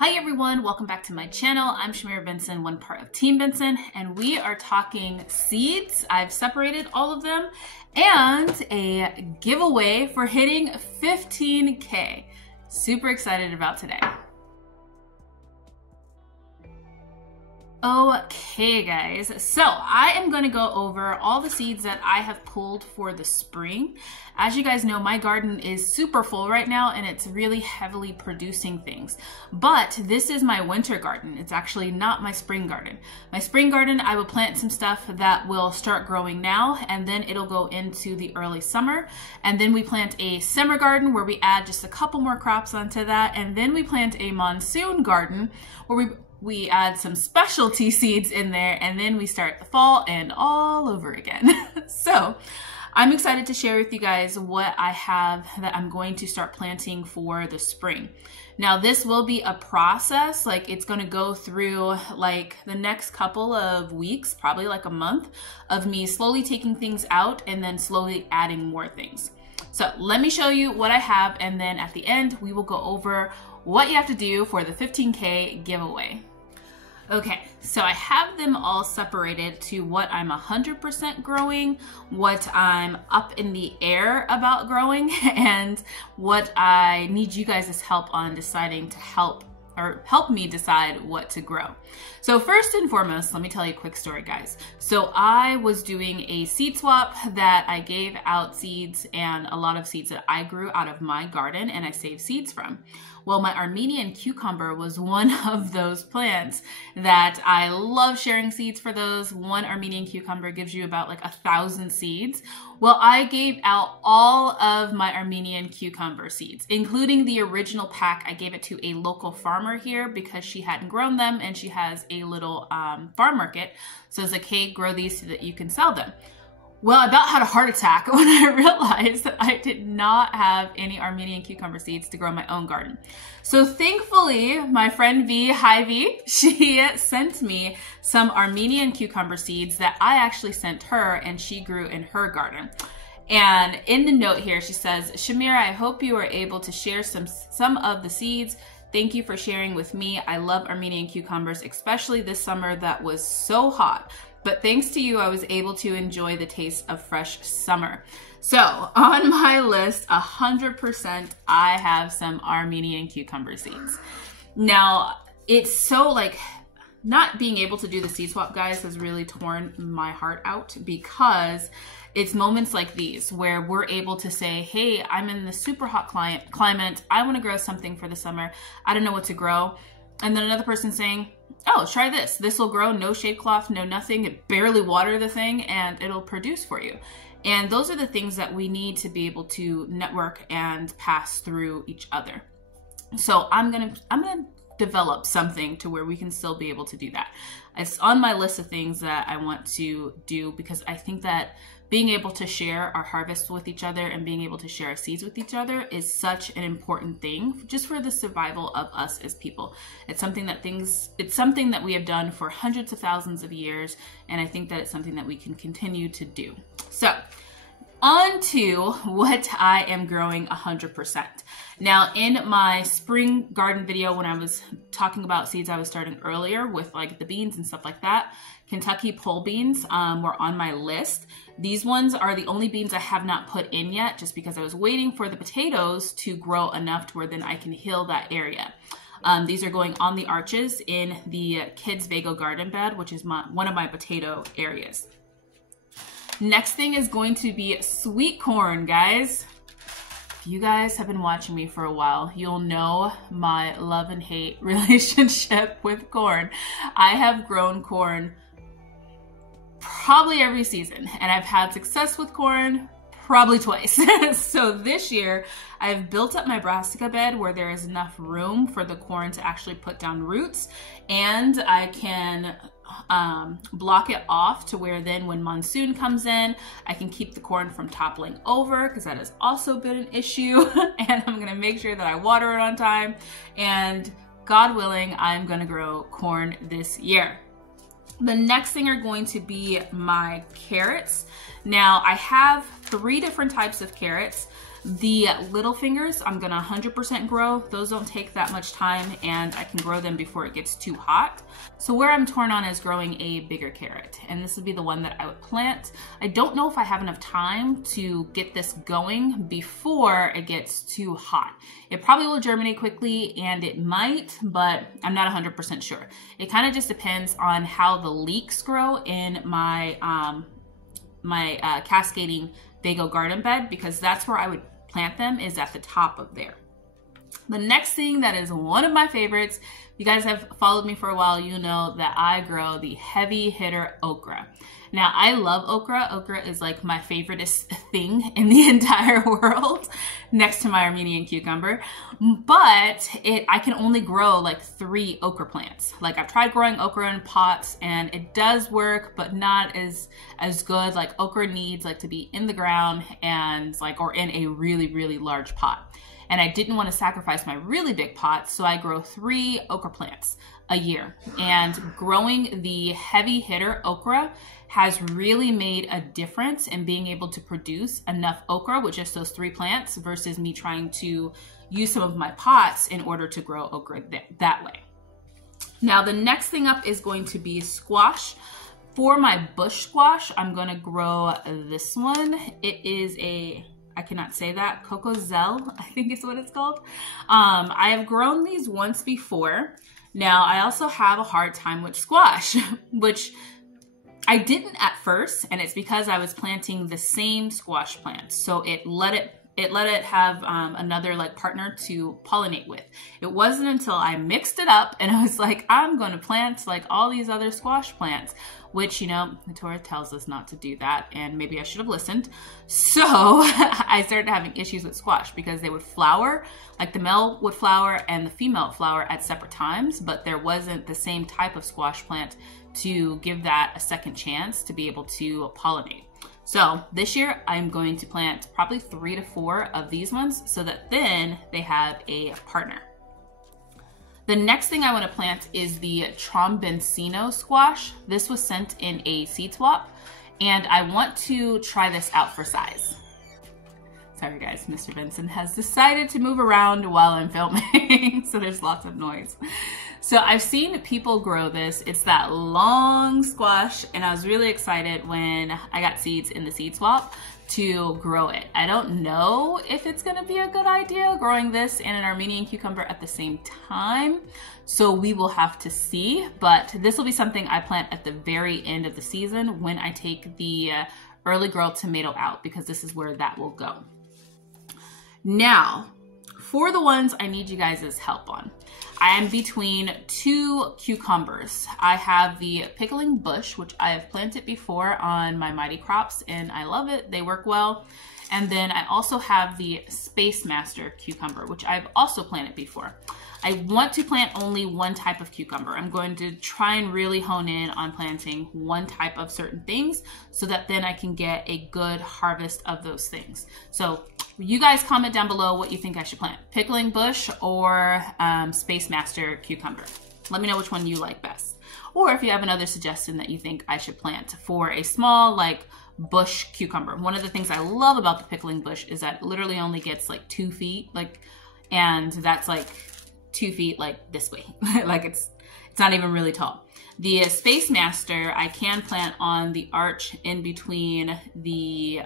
Hi everyone, welcome back to my channel. I'm Shamira Benson, one part of Team Benson, and we are talking seeds. I've separated all of them and a giveaway for hitting 15K. Super excited about today. Okay guys, so I am going to go over all the seeds that I have pulled for the spring. As you guys know, my garden is super full right now and it's really heavily producing things. But this is my winter garden. It's actually not my spring garden. My spring garden, I will plant some stuff that will start growing now and then it'll go into the early summer. And then we plant a summer garden where we add just a couple more crops onto that. And then we plant a monsoon garden where we add some specialty seeds in there, and then we start the fall and all over again. So I'm excited to share with you guys what I have that I'm going to start planting for the spring. Now this will be a process, like it's going to go through like the next couple of weeks, probably like a month, of me slowly taking things out and then slowly adding more things. So let me show you what I have, and then at the end we will go over what you have to do for the 15K giveaway. Okay, so I have them all separated to what I'm 100% growing, what I'm up in the air about growing, and what I need you guys' help on deciding to help me decide what to grow. So first and foremost, let me tell you a quick story, guys. So I was doing a seed swap that I gave out seeds and a lot of seeds that I grew out of my garden and I saved seeds from. Well, my Armenian cucumber was one of those plants that I love sharing seeds for those. One Armenian cucumber gives you about like 1,000 seeds. Well, I gave out all of my Armenian cucumber seeds, including the original pack. I gave it to a local farmer here because she hadn't grown them and she has a little farm market. So I was like, hey, grow these so that you can sell them. Well, I about had a heart attack when I realized that I did not have any Armenian cucumber seeds to grow in my own garden. So thankfully, my friend V, hi V, she sent me some Armenian cucumber seeds that I actually sent her and she grew in her garden. And in the note here, she says, Shamira, I hope you are able to share some of the seeds. Thank you for sharing with me. I love Armenian cucumbers, especially this summer that was so hot. But thanks to you, I was able to enjoy the taste of fresh summer. So on my list, 100%, I have some Armenian cucumber seeds. Now, it's so like, not being able to do the seed swap, guys, has really torn my heart out because it's moments like these where we're able to say, hey, I'm in the super hot climate. I want to grow something for the summer. I don't know what to grow. And then another person saying, oh, try this. This will grow, no shade cloth, no nothing. It barely water the thing and it'll produce for you. And those are the things that we need to be able to network and pass through each other. So I'm gonna develop something to where we can still be able to do that. It's on my list of things that I want to do because I think that being able to share our harvests with each other and being able to share our seeds with each other is such an important thing just for the survival of us as people. It's something that we have done for hundreds of thousands of years, and I think that it's something that we can continue to do. So on to what I am growing 100%. Now in my spring garden video, when I was talking about seeds I was starting earlier with like the beans and stuff like that, Kentucky pole beans were on my list. These ones are the only beans I have not put in yet just because I was waiting for the potatoes to grow enough to where then I can hill that area. These are going on the arches in the kids' Vego garden bed, which is one of my potato areas. Next thing is going to be sweet corn, guys. If you guys have been watching me for a while, you'll know my love and hate relationship with corn. I have grown corn probably every season, and I've had success with corn probably twice. So this year, I've built up my brassica bed where there is enough room for the corn to actually put down roots, and I can block it off to where then when monsoon comes in, I can keep the corn from toppling over because that has also been an issue. And I'm gonna make sure that I water it on time, and God willing, I'm gonna grow corn this year. The next thing are going to be my carrots. Now I have 3 different types of carrots. The little fingers, I'm gonna 100% grow. Those don't take that much time and I can grow them before it gets too hot. So where I'm torn on is growing a bigger carrot, and this would be the one that I would plant. I don't know if I have enough time to get this going before it gets too hot. It probably will germinate quickly and it might, but I'm not 100% sure. It kind of just depends on how the leeks grow in my cascading Vago garden bed, because that's where I would plant them, is at the top of there. The next thing that is one of my favorites, if you guys have followed me for a while, you know that I grow the heavy hitter okra. Now, I love okra. Okra is like my favoriteest thing in the entire world, next to my Armenian cucumber. But I can only grow like 3 okra plants. Like, I've tried growing okra in pots and it does work, but not as good. Like, okra needs like to be in the ground and like, or in a really, really large pot. And I didn't want to sacrifice my really big pot, so I grow 3 okra plants a year. And growing the heavy hitter okra has really made a difference in being able to produce enough okra with just those 3 plants versus me trying to use some of my pots in order to grow okra that way. Now, the next thing up is going to be squash. For my bush squash, I'm going to grow this one. It is I cannot say that, Cocozelle, I think is what it's called. I have grown these once before. Now, I also have a hard time with squash, which I didn't at first, and it's because I was planting the same squash plant. So it let it have another like partner to pollinate with. It wasn't until I mixed it up and I was like, I'm going to plant like all these other squash plants, which, you know, the Torah tells us not to do that, and maybe I should have listened. So I started having issues with squash because they would flower, like the male would flower and the female would flower at separate times, but there wasn't the same type of squash plant to give that a second chance to be able to pollinate. So this year I'm going to plant probably 3 to 4 of these ones so that then they have a partner. The next thing I want to plant is the Tromboncino squash. This was sent in a seed swap, and I want to try this out for size. Sorry guys, Mr. Benson has decided to move around while I'm filming, so there's lots of noise. So I've seen people grow this. It's that long squash, and I was really excited when I got seeds in the seed swap to grow it. I don't know if it's gonna be a good idea growing this and an Armenian cucumber at the same time, so we will have to see, but this will be something I plant at the very end of the season when I take the early girl tomato out, because this is where that will go. Now, for the ones I need you guys' help on, I am between 2 cucumbers. I have the pickling bush, which I have planted before on my Mighty Crops, and I love it. They work well. And then I also have the Space Master cucumber, which I've also planted before. I want to plant only one type of cucumber. I'm going to try and really hone in on planting one type of certain things so that then I can get a good harvest of those things. So you guys comment down below what you think I should plant, pickling bush or Space Master cucumber. Let me know which one you like best. Or if you have another suggestion that you think I should plant for a small like bush cucumber. One of the things I love about the pickling bush is that it literally only gets like 2 feet, and that's like 2 feet like this way. Like it's not even really tall. The Space Master I can plant on the arch in between the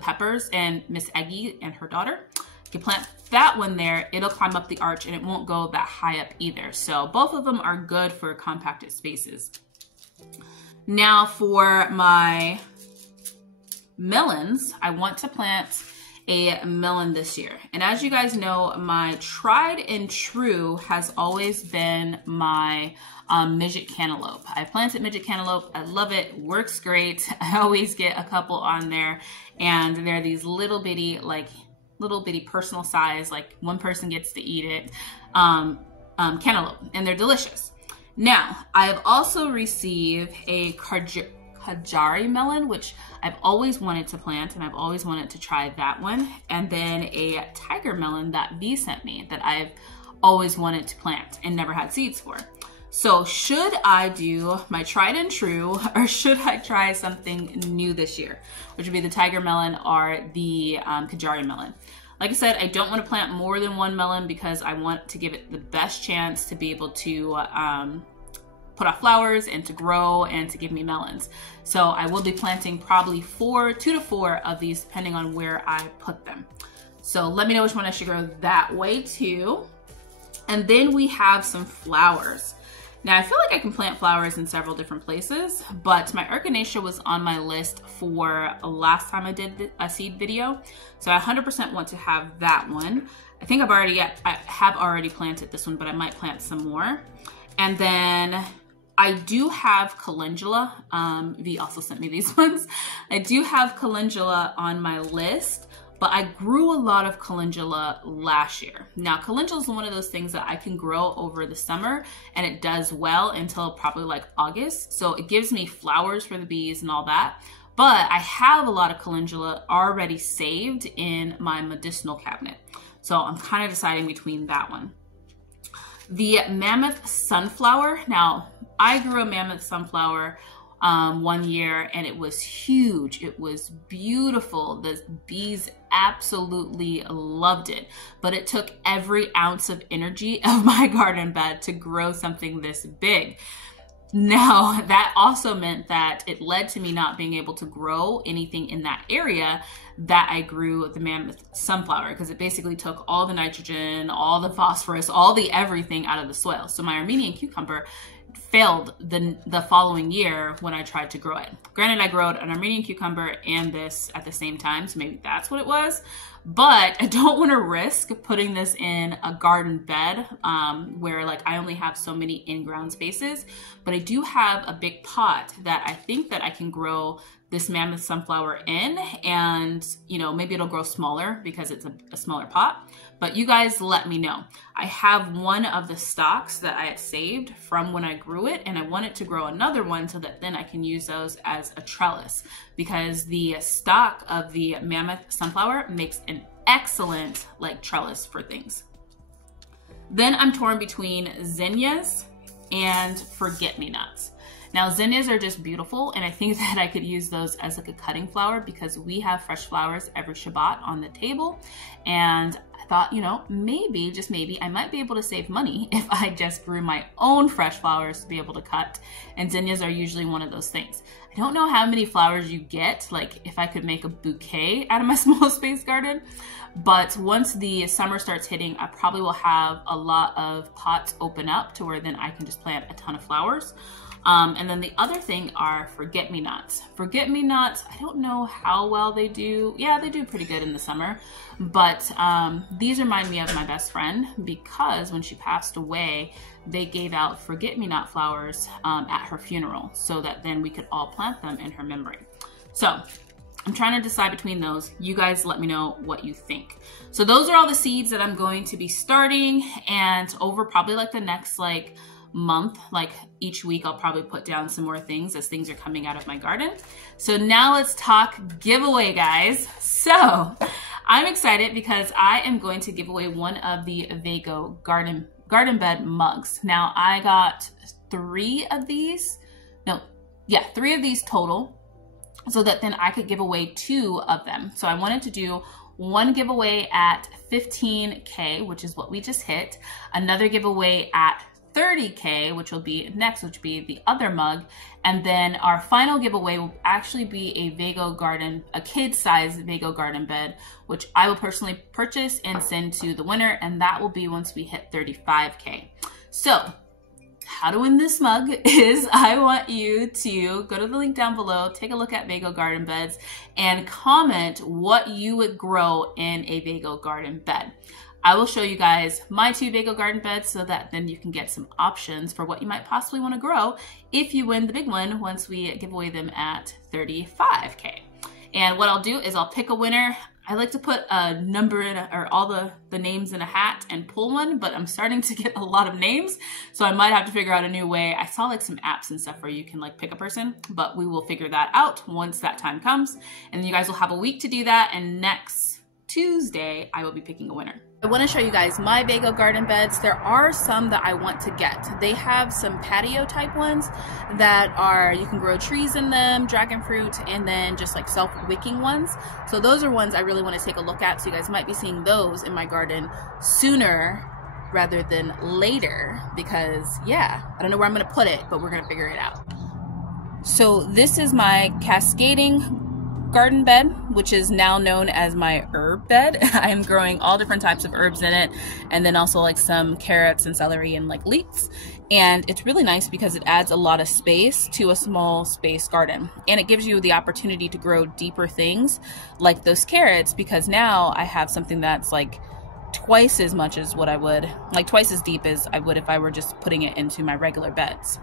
peppers and Miss Eggy and her daughter. You can plant that one there, it'll climb up the arch and it won't go that high up either. So both of them are good for compacted spaces. Now for my melons, I want to plant a melon this year. And as you guys know, my tried and true has always been my midget cantaloupe. I planted midget cantaloupe. I love it. Works great. I always get a couple on there, and they're these little bitty personal size, like one person gets to eat it, cantaloupe, and they're delicious. Now, I've also received a Kajari melon, which I've always wanted to plant, and I've always wanted to try that one. And then a tiger melon that V sent me that I've always wanted to plant and never had seeds for. So should I do my tried and true, or should I try something new this year, which would be the tiger melon or the Kajari melon? Like I said, I don't want to plant more than one melon because I want to give it the best chance to be able to put off flowers and to grow and to give me melons. So I will be planting probably 2 to 4 of these depending on where I put them. So let me know which one I should grow that way too. And then we have some flowers. Now I feel like I can plant flowers in several different places, but my echinacea was on my list for last time I did a seed video. So I 100% want to have that one. I think I have already planted this one, but I might plant some more. And then I do have calendula. V also sent me these ones. I do have calendula on my list, but I grew a lot of calendula last year. Now, calendula is one of those things that I can grow over the summer, and it does well until probably like August. So it gives me flowers for the bees and all that. But I have a lot of calendula already saved in my medicinal cabinet. So I'm kind of deciding between that one. The Mammoth Sunflower. Now, I grew a Mammoth Sunflower one year and it was huge. It was beautiful. The bees absolutely loved it, but it took every ounce of energy of my garden bed to grow something this big. Now, that also meant that it led to me not being able to grow anything in that area that I grew the Mammoth Sunflower, because it basically took all the nitrogen, all the phosphorus, all the everything out of the soil. So my Armenian cucumber failed the following year when I tried to grow it. Granted, I grew an Armenian cucumber and this at the same time, so maybe that's what it was. But I don't want to risk putting this in a garden bed where like I only have so many in-ground spaces. But I do have a big pot that I think that I can grow this Mammoth Sunflower in, and you know, maybe it'll grow smaller because it's a smaller pot. But you guys let me know. I have one of the stalks that I had saved from when I grew it, and I wanted to grow another one so that then I can use those as a trellis, because the stalk of the Mammoth Sunflower makes an excellent like trellis for things. Then I'm torn between Zenyas and forget-me-nots. Now, zinnias are just beautiful, and I think that I could use those as like a cutting flower because we have fresh flowers every Shabbat on the table. And I thought, you know, maybe, just maybe, I might be able to save money if I just grew my own fresh flowers to be able to cut. And zinnias are usually one of those things. I don't know how many flowers you get, like if I could make a bouquet out of my small space garden. But once the summer starts hitting, I probably will have a lot of pots open up to where then I can just plant a ton of flowers. And then the other thing are forget-me-nots. Forget-me-nots, I don't know how well they do. Yeah, they do pretty good in the summer. But these remind me of my best friend because when she passed away, they gave out forget-me-not flowers at her funeral so that then we could all plant them in her memory. So I'm trying to decide between those. You guys let me know what you think. So those are all the seeds that I'm going to be starting, and over probably like the next like month, like each week I'll probably put down some more things as things are coming out of my garden. So now let's talk giveaway, guys. So I'm excited because I am going to give away one of the Vego garden bed mugs. Now I got 3 of these, no, yeah, 3 of these total, so that then I could give away 2 of them. So I wanted to do one giveaway at 15K, which is what we just hit, another giveaway at 30K, which will be next, which will be the other mug. And then our final giveaway will actually be a Vego garden, a kid-sized Vego garden bed, which I will personally purchase and send to the winner. And that will be once we hit 35K. So how to win this mug is I want you to go to the link down below, take a look at Vego garden beds, and comment what you would grow in a Vego garden bed. I will show you guys my 2 Vego garden beds so that then you can get some options for what you might possibly want to grow if you win the big one once we give away them at 35K. And what I'll do is I'll pick a winner. I like to put a number in or all the names in a hat and pull one, but I'm starting to get a lot of names, so I might have to figure out a new way. I saw like some apps and stuff where you can like pick a person, but we will figure that out once that time comes. And then you guys will have a week to do that, and next Tuesday I will be picking a winner. I want to show you guys my Vago garden beds. There are some that I want to get. They have some patio type ones that are, you can grow trees in them, dragon fruit, and then just like self-wicking ones. So those are ones I really want to take a look at. So you guys might be seeing those in my garden sooner rather than later, because yeah, I don't know where I'm going to put it, but we're going to figure it out. So this is my cascading garden bed, which is now known as my herb bed. I am growing all different types of herbs in it, and then also like some carrots and celery and like leeks. And it's really nice because it adds a lot of space to a small space garden, and it gives you the opportunity to grow deeper things like those carrots, because now I have something that's like twice as much as what I would, like twice as deep as I would if I were just putting it into my regular beds.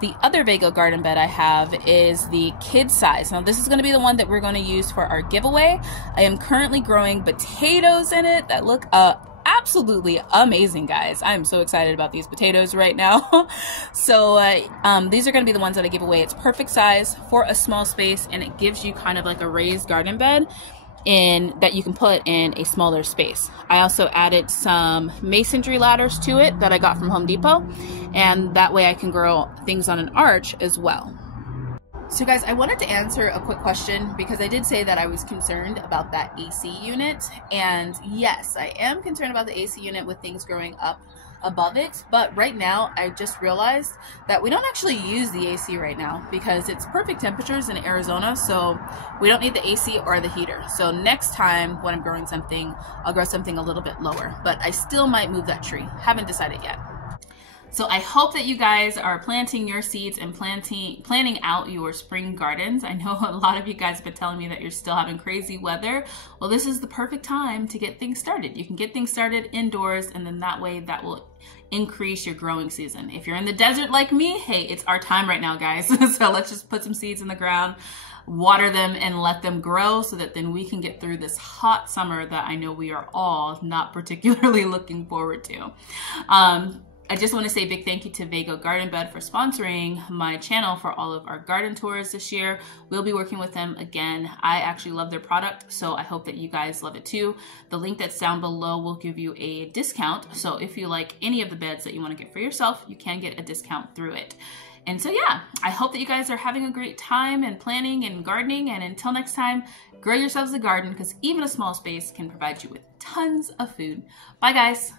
The other Vago garden bed I have is the kid size. Now this is going to be the one that we're going to use for our giveaway. I am currently growing potatoes in it that look absolutely amazing, guys. I'm so excited about these potatoes right now. So these are going to be the ones that I give away. It's perfect size for a small space, and it gives you kind of like a raised garden bed that you can put in a smaller space. I also added some masonry ladders to it that I got from Home Depot, and that way I can grow things on an arch as well. So guys, I wanted to answer a quick question because I did say that I was concerned about that AC unit, and yes, I am concerned about the AC unit with things growing up above it, but right now I just realized that we don't actually use the AC right now because it's perfect temperatures in Arizona, so we don't need the AC or the heater. So next time when I'm growing something, I'll grow something a little bit lower, but I still might move that tree. Haven't decided yet. So I hope that you guys are planting your seeds and planning out your spring gardens. I know a lot of you guys have been telling me that you're still having crazy weather. Well, this is the perfect time to get things started. You can get things started indoors, and then that way that will increase your growing season. If you're in the desert like me, hey, it's our time right now, guys. So let's just put some seeds in the ground, water them, and let them grow so that then we can get through this hot summer that I know we are all not particularly looking forward to. I just want to say a big thank you to Vago Garden Bed for sponsoring my channel for all of our garden tours this year. We'll be working with them again. I actually love their product, so I hope that you guys love it too. The link that's down below will give you a discount. So if you like any of the beds that you want to get for yourself, you can get a discount through it. And so yeah, I hope that you guys are having a great time and planning and gardening. And until next time, grow yourselves a garden, because even a small space can provide you with tons of food. Bye guys.